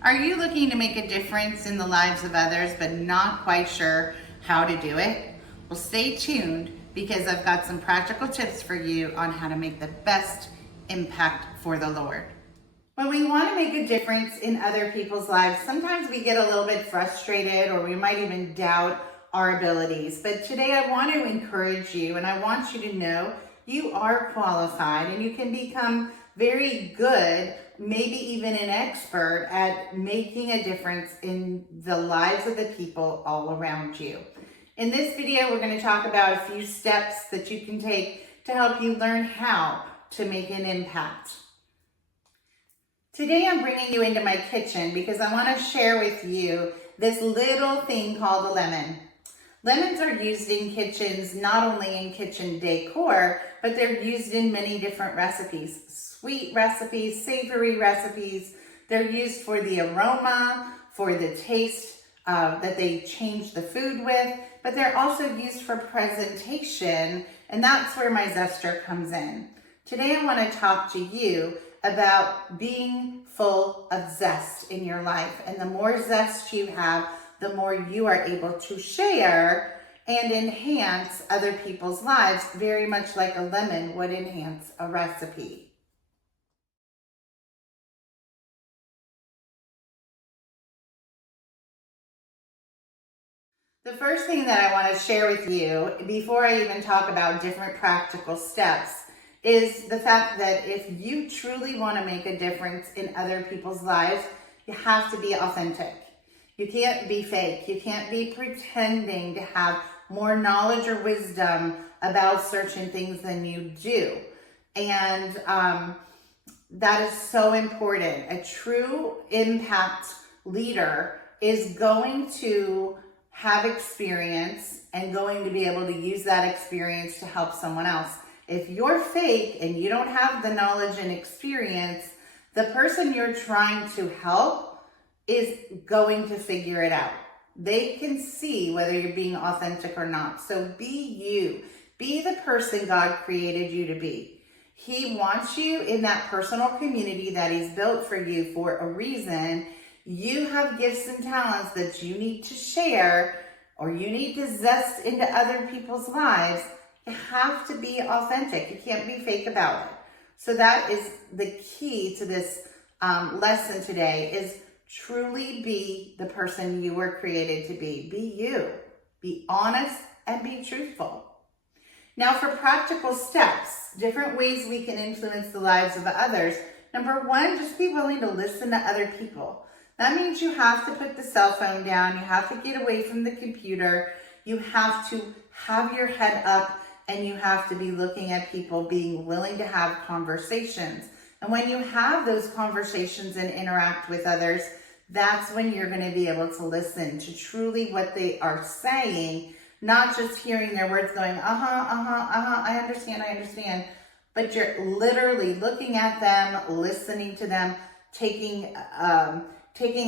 Are you looking to make a difference in the lives of others but not quite sure how to do it? Well, stay tuned because I've got some practical tips for you on how to make the best impact for the Lord. When we want to make a difference in other people's lives, sometimes we get a little bit frustrated or we might even doubt our abilities. But today I want to encourage you and I want you to know you are qualified and you can become very good, maybe even an expert at making a difference in the lives of the people all around you. In this video, we're going to talk about a few steps that you can take to help you learn how to make an impact. Today I'm bringing you into my kitchen because I want to share with you this little thing called a lemon. Lemons are used in kitchens, not only in kitchen decor, but they're used in many different recipes. Sweet recipes, savory recipes. They're used for the aroma, for the taste that they change the food with, but they're also used for presentation, and that's where my zester comes in. Today I want to talk to you about being full of zest in your life. And the more zest you have, the more you are able to share and enhance other people's lives, very much like a lemon would enhance a recipe. The first thing that I want to share with you, before I even talk about different practical steps, is the fact that if you truly want to make a difference in other people's lives, you have to be authentic. You can't be fake. You can't be pretending to have more knowledge or wisdom about certain things than you do. And that is so important. A true impact leader is going to have experience and going to be able to use that experience to help someone else. If you're fake and you don't have the knowledge and experience, the person you're trying to help is going to figure it out. They can see whether you're being authentic or not. So be you. Be the person God created you to be. He wants you in that personal community that He's built for you for a reason. You have gifts and talents that you need to share, or you need to zest into other people's lives. You have to be authentic. You can't be fake about it. So that is the key to this lesson today, is truly be the person you were created to be. Be you. Be honest and be truthful. Now for practical steps, different ways we can influence the lives of others. Number one, just be willing to listen to other people. That means you have to put the cell phone down. You have to get away from the computer. You have to have your head up and you have to be looking at people, being willing to have conversations. And when you have those conversations and interact with others, that's when you're going to be able to listen to truly what they are saying, not just hearing their words going, I understand. But you're literally looking at them, listening to them, taking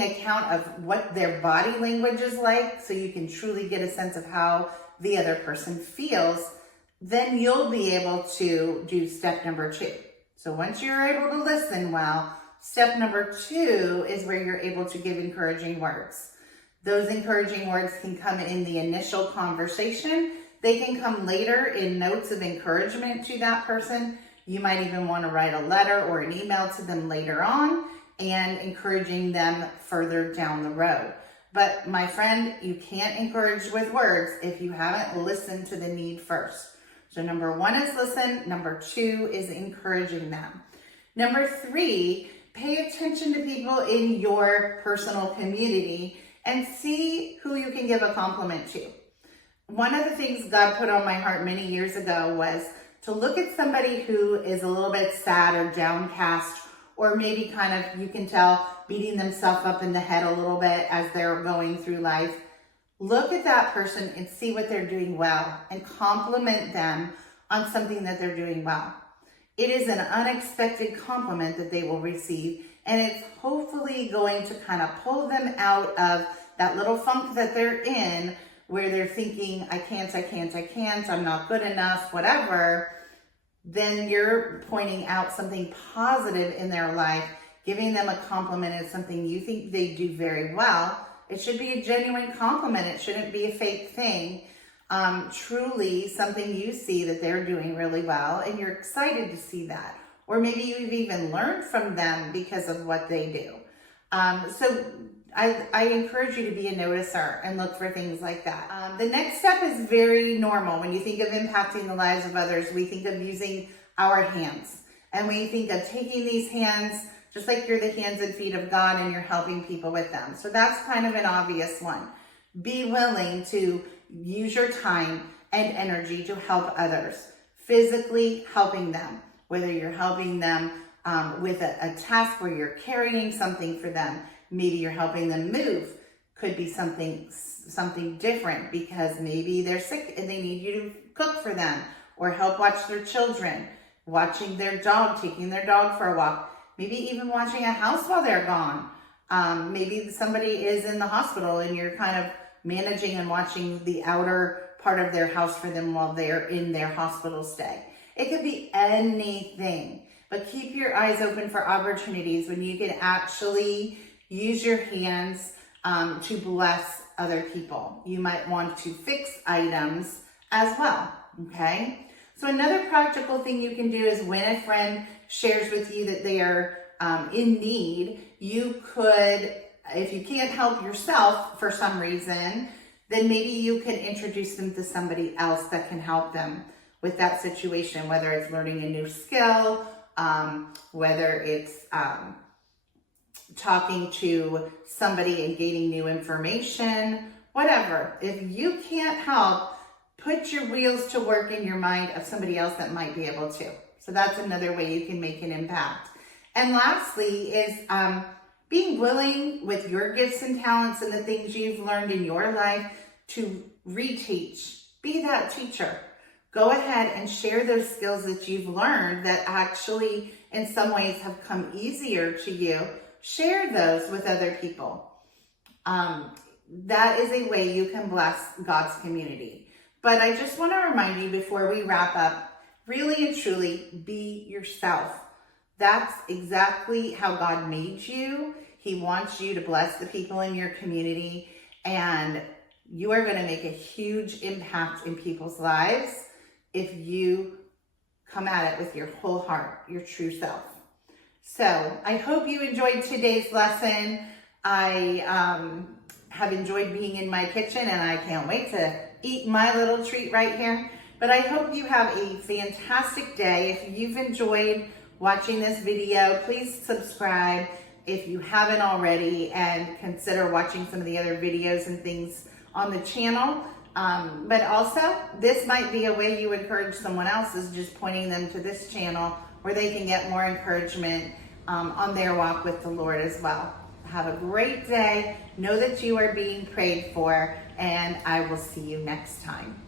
account of what their body language is like so you can truly get a sense of how the other person feels. Then you'll be able to do step number 2. So once you're able to listen well, step number 2 is where you're able to give encouraging words. Those encouraging words can come in the initial conversation. They can come later in notes of encouragement to that person. You might even want to write a letter or an email to them later on and encouraging them further down the road. But my friend, you can't encourage with words if you haven't listened to the need first. So number 1 is listen. Number 2 is encouraging them. Number 3, pay attention to people in your personal community and see who you can give a compliment to. One of the things God put on my heart many years ago was to look at somebody who is a little bit sad or downcast, or maybe kind of, you can tell, beating themselves up in the head a little bit as they're going through life. Look at that person and see what they're doing well and compliment them on something that they're doing well. It is an unexpected compliment that they will receive, and it's hopefully going to kind of pull them out of that little funk that they're in where they're thinking, I can't, I'm not good enough, whatever. Then you're pointing out something positive in their life, giving them a compliment is something you think they do very well, it should be a genuine compliment. It shouldn't be a fake thing. Truly something you see that they're doing really well and you're excited to see that. Or maybe you've even learned from them because of what they do. So I encourage you to be a noticer and look for things like that. The next step is very normal. When you think of impacting the lives of others, we think of using our hands. And we think of taking these hands, just like you're the hands and feet of God and you're helping people with them. So that's kind of an obvious one. Be willing to use your time and energy to help others, physically helping them, whether you're helping them with a task where you're carrying something for them. Maybe you're helping them move. Could be something different because maybe they're sick and they need you to cook for them or help watch their children, watching their dog, taking their dog for a walk. Maybe even watching a house while they're gone. Maybe somebody is in the hospital and you're kind of managing and watching the outer part of their house for them while they're in their hospital stay. It could be anything, but keep your eyes open for opportunities when you can actually use your hands to bless other people. You might want to fix items as well, okay? So another practical thing you can do is when a friend shares with you that they are in need, you could, if you can't help yourself for some reason, then maybe you can introduce them to somebody else that can help them with that situation, whether it's learning a new skill, whether it's talking to somebody and gaining new information, whatever. If you can't help, put your wheels to work in your mind of somebody else that might be able to. So that's another way you can make an impact. And lastly is being willing with your gifts and talents and the things you've learned in your life to reteach. Be that teacher. Go ahead and share those skills that you've learned that actually in some ways have come easier to you. Share those with other people. That is a way you can bless God's community. But I just want to remind you before we wrap up, really and truly be yourself. That's exactly how God made you. He wants you to bless the people in your community, and you are going to make a huge impact in people's lives if you come at it with your whole heart, your true self. So I hope you enjoyed today's lesson. I have enjoyed being in my kitchen and I can't wait to eat my little treat right here. But I hope you have a fantastic day. If you've enjoyed watching this video, please subscribe if you haven't already and consider watching some of the other videos and things on the channel. But also, this might be a way you encourage someone else, is just pointing them to this channel where they can get more encouragement on their walk with the Lord as well. Have a great day. Know that you are being prayed for, and I will see you next time.